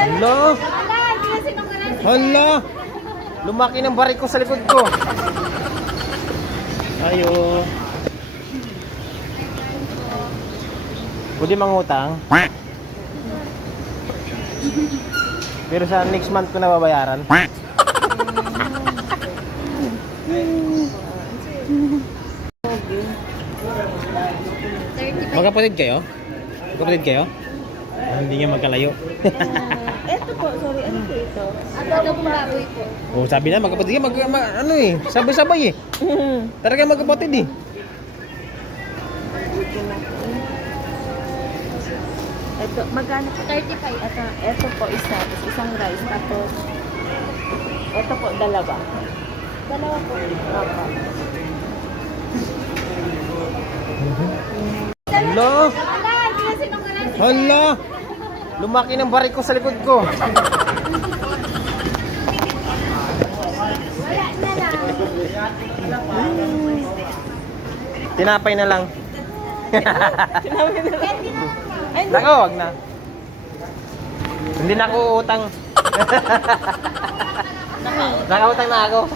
Hala! Hala! Lumaki ng barik ko sa likod ko. Ayo. Pwede mangutang? Pero sa next month ko na babayaran. Magkapatid kayo? Magkapatid kayo? Hindi nga magkalayo. Eto po, sorry, ano po ito? Ito pong baboy po. Oh, sabi na magkapatid kayo, ano eh, sabay-sabay eh. Talaga magkapatid eh. Ito, magkano po? 35. Ito po, isa, tapos isang rice, tapos ito po, dalawa. Dalawa po. Opo. Hala! Wala, hindi na sinungaling. Hala! Lumaki ng barik ko sa likod ko. Wala na lang. Tinapay na lang. Sinabi na lang. Ay, hindi. Nako, wag na. Hindi na ako utang. Nakautang na ako.